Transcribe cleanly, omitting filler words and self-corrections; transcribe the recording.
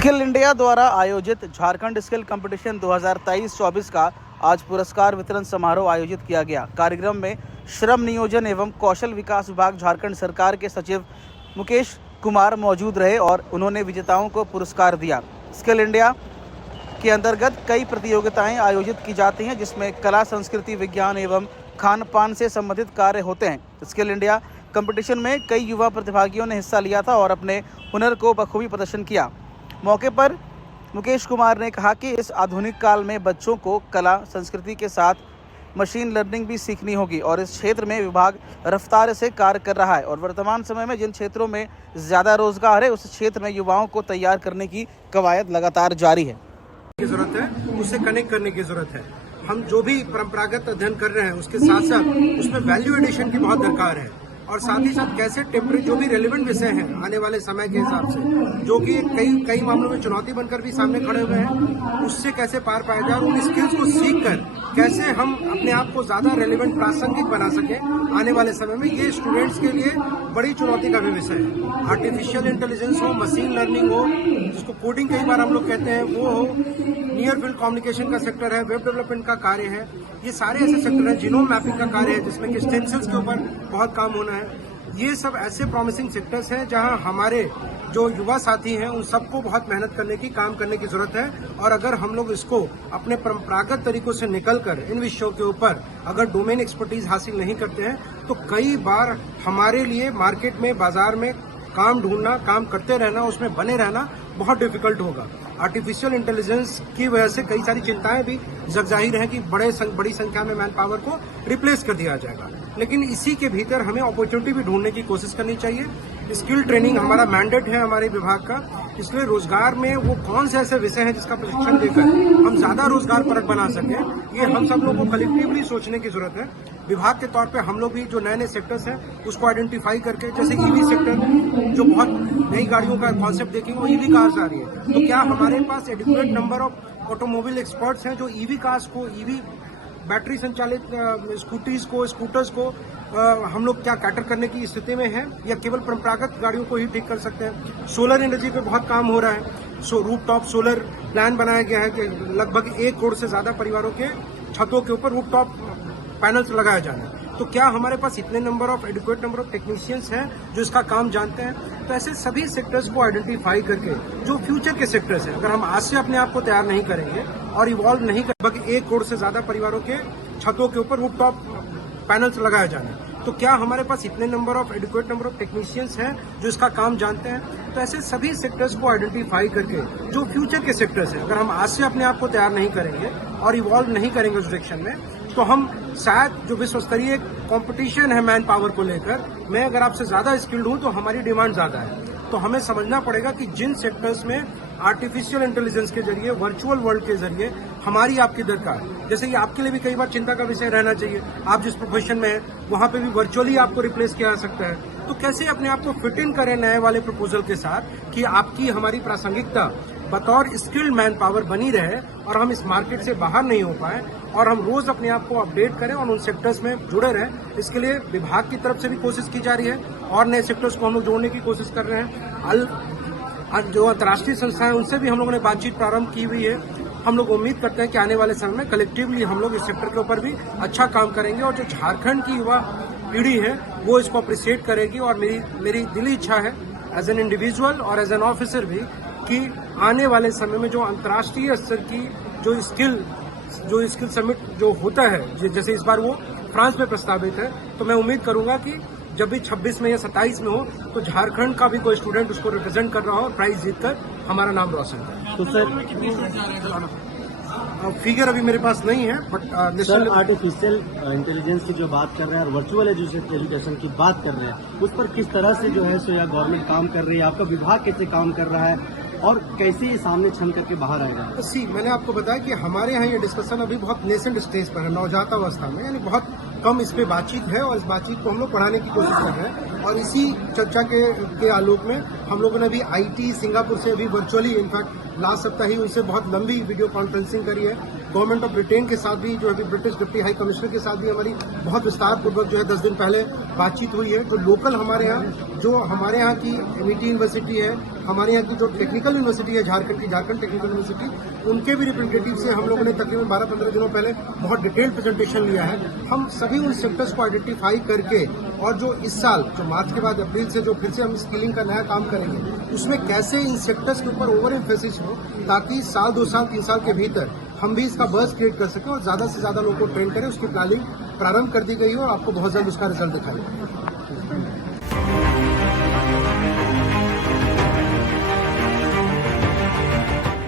Skill India द्वारा आयोजित Jharkhand skill competition 2023-24 का आज पुरस्कार वितरण समारोह आयोजित किया गया। कार्यक्रम में श्रम नियोजन एवं कौशल विकास विभाग झारखंड सरकार के सचिव मुकेश कुमार मौजूद रहे और उन्होंने विजेताओं को पुरस्कार दिया। स्किल इंडिया के अंतर्गत कई प्रतियोगिताएं आयोजित की जाती हैं, जिसमें कला, संस्कृति, विज्ञान एवं खान पान से संबंधित कार्य होते हैं। स्किल इंडिया कंपटीशन में कई युवा प्रतिभागियों ने हिस्सा लिया था और अपने हुनर को बखूबी प्रदर्शन किया। मौके पर मुकेश कुमार ने कहा कि इस आधुनिक काल में बच्चों को कला, संस्कृति के साथ मशीन लर्निंग भी सीखनी होगी और इस क्षेत्र में विभाग रफ्तार से कार्य कर रहा है और वर्तमान समय में जिन क्षेत्रों में ज़्यादा रोजगार है उस क्षेत्र में युवाओं को तैयार करने की कवायद लगातार जारी है। की जरूरत है, उससे कनेक्ट करने की जरूरत है। हम जो भी परंपरागत अध्ययन कर रहे हैं उसके साथ साथ उसमें वैल्यू एडिशन की बहुत दरकार है और साथ ही साथ कैसे टेम्परेरी जो भी रेलेवेंट विषय हैं आने वाले समय के हिसाब से, जो कि कई मामलों में चुनौती बनकर भी सामने खड़े हुए हैं, उससे कैसे पार पाया जाए और उन स्किल्स को सीखकर कैसे हम अपने आप को ज्यादा रेलेवेंट, प्रासंगिक बना सकें आने वाले समय में। ये स्टूडेंट्स के लिए बड़ी चुनौती का भी विषय है। आर्टिफिशियल इंटेलिजेंस हो, मशीन लर्निंग हो, जिसको कोडिंग कई बार हम लोग कहते हैं, वो हो, नियर फील्ड कम्युनिकेशन का सेक्टर है, वेब डेवलपमेंट का कार्य है, ये सारे ऐसे सेक्टर हैं, जीनोम मैपिंग का कार्य है जिसमें कि स्टेम सेल्स के ऊपर बहुत काम होना है। ये सब ऐसे प्रॉमिसिंग सेक्टर्स हैं जहां हमारे जो युवा साथी हैं उन सबको बहुत मेहनत करने की, काम करने की जरूरत है। और अगर हम लोग इसको अपने परंपरागत तरीकों से निकलकर इन विषयों के ऊपर अगर डोमेन एक्सपर्टीज हासिल नहीं करते हैं तो कई बार हमारे लिए मार्केट में, बाजार में काम ढूंढना, काम करते रहना, उसमें बने रहना बहुत डिफिकल्ट होगा। आर्टिफिशियल इंटेलिजेंस की वजह से कई सारी चिंताएं भी जगजाहिर हैं कि बड़ी संख्या में मैन पावर को रिप्लेस कर दिया जाएगा, लेकिन इसी के भीतर हमें अपॉर्चुनिटी भी ढूंढने की कोशिश करनी चाहिए। स्किल ट्रेनिंग हमारा मैंडेट है हमारे विभाग का, इसलिए रोजगार में वो कौन से ऐसे विषय हैं जिसका प्रशिक्षण देकर हम ज्यादा रोजगार परक बना सकें, ये हम सब लोगों को कलेक्टिवली सोचने की जरूरत है। विभाग के तौर पे हम लोग भी जो नए नए सेक्टर्स हैं उसको आइडेंटिफाई करके, जैसे ईवी सेक्टर जो बहुत नई गाड़ियों का कॉन्सेप्ट देखेंगे, वो ईवी कार्स आ रही है, तो क्या हमारे पास adequate number of automobile experts हैं जो ईवी कार्स को, ईवी बैटरी संचालित स्कूटर्स को हम लोग क्या कैटर करने की स्थिति में है, या केवल परंपरागत गाड़ियों को ही ठीक कर सकते हैं। सोलर एनर्जी पे बहुत काम हो रहा है। रूफटॉप सोलर प्लान बनाया गया है कि लगभग 1 करोड़ से ज्यादा परिवारों के छतों के ऊपर रूफटॉप पैनल्स लगाया जाना है। तो क्या हमारे पास इतने एडिक्वेट नंबर ऑफ टेक्नीशियंस हैं जो इसका काम जानते हैं? तो ऐसे सभी सेक्टर्स को आइडेंटिफाई करके जो फ्यूचर के सेक्टर्स हैं, अगर हम आज से अपने आप को तैयार नहीं करेंगे और इवॉल्व नहीं कर, लगभग 1 करोड़ से ज्यादा परिवारों के छतों के ऊपर रूफटॉप पैनल्स लगाया जाना है। तो क्या हमारे पास इतने एडिक्वेट नंबर ऑफ टेक्नीशियंस हैं जो इसका काम जानते हैं? तो ऐसे सभी सेक्टर्स को आइडेंटिफाई करके जो फ्यूचर के सेक्टर्स हैं, अगर हम आज से अपने आप को तैयार नहीं करेंगे और इवॉल्व नहीं करेंगे उस डायरेक्शन में, तो हम शायद जो विश्व स्तरीय कंपटीशन है मैन पावर को लेकर, मैं अगर आपसे ज्यादा स्किल्ड हूं तो हमारी डिमांड ज्यादा है। तो हमें समझना पड़ेगा कि जिन सेक्टर्स में आर्टिफिशियल इंटेलिजेंस के जरिए, वर्चुअल वर्ल्ड के जरिए हमारी आपकी दरकार, जैसे कि आपके लिए भी कई बार चिंता का विषय रहना चाहिए, आप जिस प्रोफेशन में हैं वहां पे भी वर्चुअली आपको रिप्लेस किया जा सकता है, तो कैसे अपने आप को फिट इन करें नए वाले प्रपोजल के साथ कि आपकी हमारी प्रासंगिकता बतौर स्किल्ड मैन पावर बनी रहे और हम इस मार्केट से बाहर नहीं हो पाए और हम रोज अपने आप को अपडेट करें और उन सेक्टर्स में जुड़े रहें। इसके लिए विभाग की तरफ से भी कोशिश की जा रही है और नए सेक्टर्स को हम लोग जोड़ने की कोशिश कर रहे हैं। जो अंतर्राष्ट्रीय संस्थाएं उनसे भी हम लोगों ने बातचीत प्रारंभ की हुई है। हम लोग उम्मीद करते हैं कि आने वाले समय में कलेक्टिवली हम लोग इस सेक्टर के ऊपर भी अच्छा काम करेंगे और जो झारखंड की युवा पीढ़ी है वो इसको अप्रिशिएट करेगी। और मेरी दिली इच्छा है एज एन इंडिविजुअल और एज एन ऑफिसर भी कि आने वाले समय में जो अंतर्राष्ट्रीय स्तर की जो स्किल समिट जो होता है, जैसे इस बार वो फ्रांस में प्रस्तावित है, तो मैं उम्मीद करूंगा कि जब भी 26 में या 27 में हो तो झारखंड का भी कोई स्टूडेंट उसको रिप्रेजेंट कर रहा हो और प्राइज जीतकर हमारा नाम रोशन करे। तो सर फिगर अभी मेरे पास नहीं है, बट सर आर्टिफिशियल इंटेलिजेंस की जो बात कर रहे हैं और वर्चुअल एजुकेशन की बात कर रहे हैं, उस पर किस तरह से जो है सो या गवर्नमेंट काम कर रही है, आपका विभाग कैसे काम कर रहा है और कैसे ये सामने छन करके बाहर आएगा? मैंने आपको बताया कि हमारे यहाँ ये डिस्कशन अभी बहुत नेसेंट स्टेज पर है, नवजात अवस्था में, यानी बहुत कम इस पे बातचीत है और इस बातचीत को हम लोग बढ़ाने की कोशिश कर रहे हैं। और इसी चर्चा के आलोक में हम लोगों ने अभी आईटी सिंगापुर से अभी वर्चुअली, इनफैक्ट लास्ट सप्ताह ही उनसे बहुत लंबी वीडियो कॉन्फ्रेंसिंग करी है। गवर्नमेंट ऑफ ब्रिटेन के साथ भी, जो अभी ब्रिटिश डिप्टी हाई कमिश्नर के साथ भी हमारी बहुत विस्तार पूर्वक जो है 10 दिन पहले बातचीत हुई है। जो लोकल हमारे यहाँ की एमईटी यूनिवर्सिटी है, हमारे यहाँ की जो टेक्निकल यूनिवर्सिटी है झारखंड की, झारखंड टेक्निकल यूनिवर्सिटी, उनके भी रिप्रेजेंटेटिव से हम लोगों ने तकरीबन 12-15 दिनों पहले बहुत डिटेल्ड प्रेजेंटेशन लिया है। हम सभी उन सेक्टर्स को आइडेंटिफाई करके और जो इस साल जो मार्च के बाद अप्रैल से जो फिर से हम स्किलिंग का नया काम करेंगे, उसमें कैसे इन सेक्टर्स के ऊपर ओवर एम्फेसिस हो ताकि साल 2 साल 3 साल के भीतर हम भी इसका बर्स क्रिएट कर सकें और ज्यादा से ज्यादा लोगों को ट्रेन करें। उसकी प्लानिंग प्रारंभ कर दी गई हो और आपको बहुत जल्द उसका रिजल्ट दिखाएंगे।